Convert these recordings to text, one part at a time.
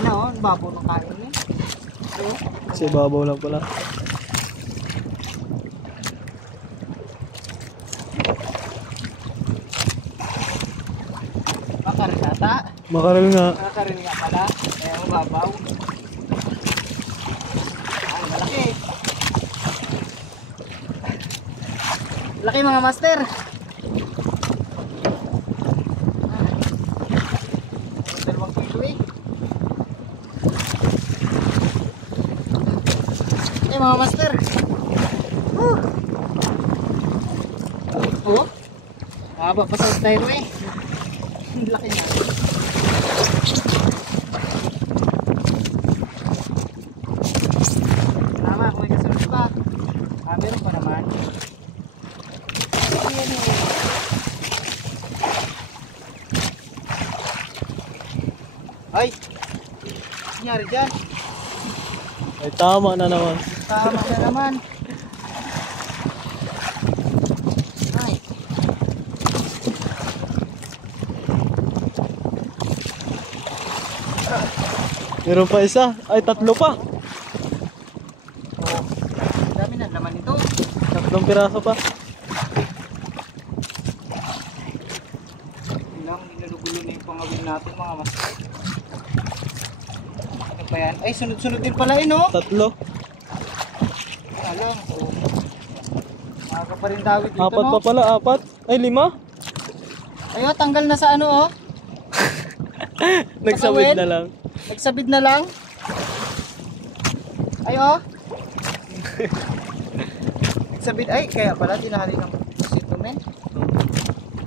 Ano, ang babaw ng kain niya. Kasi babaw lang pala. Makaril ata. Makaril nga. Makaril nga pala. Kaya mababaw. Ay, malaki. Laki mga master. Dalawang kilo eh. Eh mga master. Oh. Mahaba pa sa styro eh. Laki niya. Tama, kung may kasunod pa. Meron pa naman. Ayan eh. Ay! Nangyari dyan? Ay tama na naman. Tama na naman. Ay. Meron pa isa. Ay tatlo pa. Oh, dami na laman ito. Tatlong piraso pa. Ilang nilugulo na yung pangawin natin mga mas. Ano pa yan? Ay, sunod-sunod din pala yun oh. Tatlo. Alam, oh. Maaga pa rin dawit dito Apat no? pa pala, apat. Ay lima. Ay, oh, tanggal na sa ano oh. Nagsawid na lang. Nagsabid na lang. Ay oh. Nagsabid. Ay, kaya pala tinali ng sito men.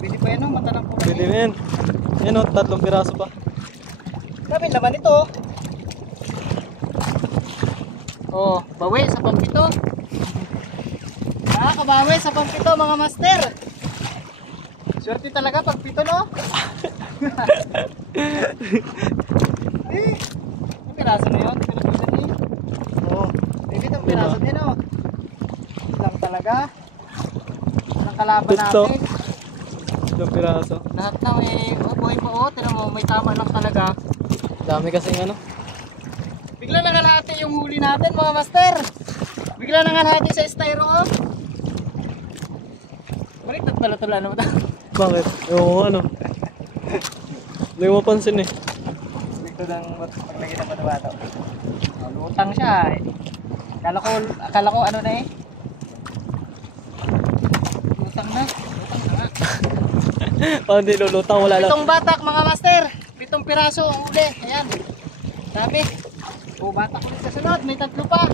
Pwede pa yan oh, mata ng pula. Pwede men. Yan o, tatlong piraso pa. Dami laman ito. Oh, bawi sa pampito. Kabawi sa pampito mga master. Swerte talaga pag pito no. Eh, ang piraso na yun. Pinapitan eh. Oh, maybe itong piraso din oh. Lang talaga. Ang kalaban Gusto. natin. Tatlong piraso. Lahat na may buhay pa oh. Tinan mo, may tama lang talaga. Dami kasing ano. Bigla na kalahati yung huli natin mga master. Bigla na kalahati sa styro oh. Baliktad pala tula na mo. Bakit? Yung ano. Hindi mo mapansin eh. Baliktad ang paglagay ng panabato. Lutang siya eh. Akala ko ano na eh. Lutang na. Lutang na nga. Paano di lulutang? Wala lang. 7 batak mga master. 7 piraso ang huli. Ayan. Sabi. O batak ulit sa sunod. May 3 pa.